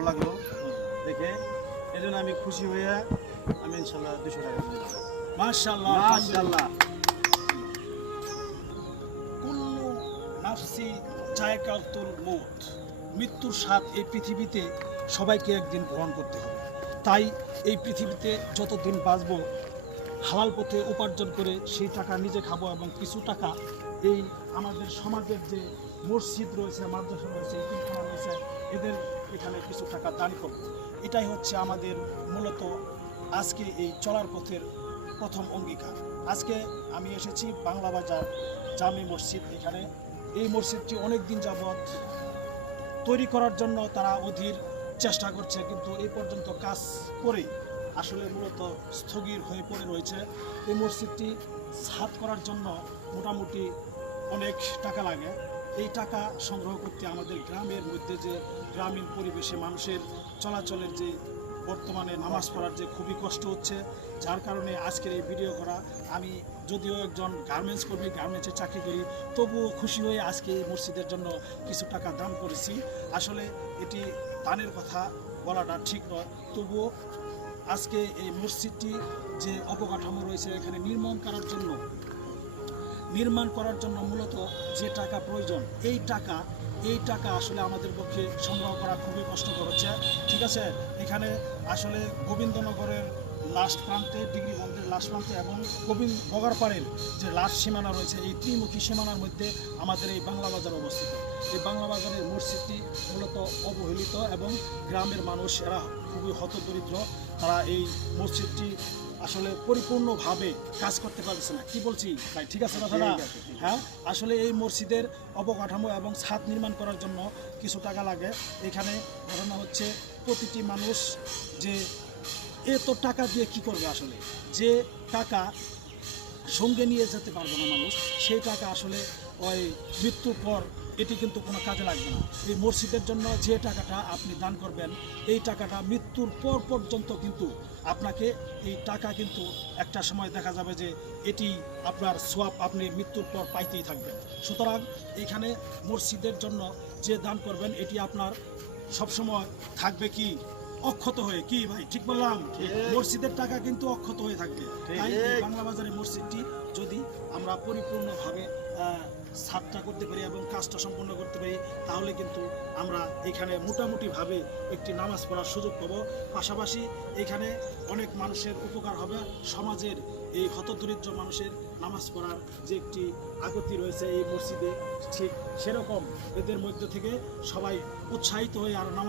ভালো লাগলো দেখে, এই জন্য আমি খুশি হয়ে আমি ইনশাল্লাহ 200 টাকা দিলাম। মাশাআল্লাহ মাশাআল্লাহ। কুল্লু নাফসি যায়কাতুল মউত, মৃত্যুর স্বাদ এই পৃথিবীতে সবাইকে একদিন গ্রহণ করতে হবে। তাই এই পৃথিবীতে যতদিন বাঁচবো হালাল পথে উপার্জন করে সেই টাকা নিজে খাবো এবং কিছু টাকা এই আমাদের সমাজের যে মসজিদ রয়েছে, মাদ্রাসা রয়েছে, ইতিমখানা রয়েছে, এদের এখানে কিছু টাকা দান করব। এটাই হচ্ছে আমাদের মূলত আজকে এই চলার পথের প্রথম অঙ্গীকার। আজকে আমি এসেছি বাংলা বাজার জামি মসজিদ। এখানে এই মসজিদটি অনেক দিন যাবৎ তৈরি করার জন্য তারা অধীর চেষ্টা করছে, কিন্তু এই পর্যন্ত কাজ করে আসলে মূলত স্থগির হয়ে পড়ে রয়েছে। এই মসজিদটি ছাদ করার জন্য মোটামুটি অনেক টাকা লাগে। এই টাকা সংগ্রহ করতে আমাদের গ্রামের মধ্যে যে গ্রামীণ পরিবেশে মানুষের চলাচলের যে বর্তমানে নামাজ পড়ার যে খুবই কষ্ট হচ্ছে, যার কারণে আজকের এই ভিডিও করা। আমি যদিও একজন গার্মেন্টস কর্মী, গার্মেন্টসে চাকরি করি, তবুও খুশি হয়ে আজকে এই মসজিদের জন্য কিছু টাকা দান করেছি। আসলে এটি দানের কথা বলাটা ঠিক নয়, তবুও আজকে এই মসজিদটি যে অবকাঠামো রয়েছে এখানে নির্মাণ করার জন্য মূলত যে টাকা প্রয়োজন, এই টাকা আসলে আমাদের পক্ষে সংগ্রহ করা খুবই কষ্টকর হচ্ছে। ঠিক আছে, এখানে আসলে গোবিন্দনগরের লাস্ট প্রান্তে, ডিগ্রি বন্ধের লাস্ট প্রান্তে এবং বগারপাড়ের যে লাস্ট সীমানা রয়েছে, এই ত্রিমুখী সীমানার মধ্যে আমাদের এই বাংলা বাজার অবস্থিত। এই বাংলা বাজারের মসজিদটি মূলত অবহেলিত এবং গ্রামের মানুষ এরা খুবই হতদরিদ্র। তারা এই মসজিদটি আসলে পরিপূর্ণভাবে কাজ করতে পারছে না। কি বলছি ভাই, ঠিক আছে কথাটা? হ্যাঁ, আসলে এই মসজিদের অবকাঠামো এবং ছাদ নির্মাণ করার জন্য কিছু টাকা লাগে। এখানে ঘটনা হচ্ছে প্রতিটি মানুষ যে এত টাকা দিয়ে কি করবে, আসলে যে টাকা সঙ্গে নিয়ে যেতে পারবে না মানুষ, সেই টাকা আসলে ওই মৃত্যুর পর এটি কিন্তু কোনো কাজে লাগবে না। এই মসজিদের জন্য যে টাকাটা আপনি দান করবেন, এই টাকাটা মৃত্যুর পর পর্যন্ত কিন্তু আপনাকে এই টাকা কিন্তু একটা সময় দেখা যাবে যে এটি আপনার সোয়াব আপনি মৃত্যুর পর পাইতেই থাকবেন। সুতরাং এখানে মসজিদের জন্য যে দান করবেন এটি আপনার সবসময় থাকবে কি অক্ষত হয়ে। কি ভাই, ঠিক বললাম? মসজিদের টাকা কিন্তু অক্ষত হয়ে থাকবে। তাই বাংলা বাজারের মসজিদটি যদি আমরা পরিপূর্ণভাবে ছাদটা করতে পারি এবং কাজটা সম্পন্ন করতে পারি, তাহলে কিন্তু আমরা এখানে মোটামুটিভাবে একটি নামাজ পড়ার সুযোগ পাবো। পাশাপাশি এখানে অনেক মানুষের উপকার হবে। সমাজের এই হতদরিদ্র মানুষের নামাজ পড়ার যে একটি আগতি রয়েছে এই মসজিদে, ঠিক সেরকম এদের মধ্য থেকে সবাই উৎসাহিত হয়ে আর নামাজ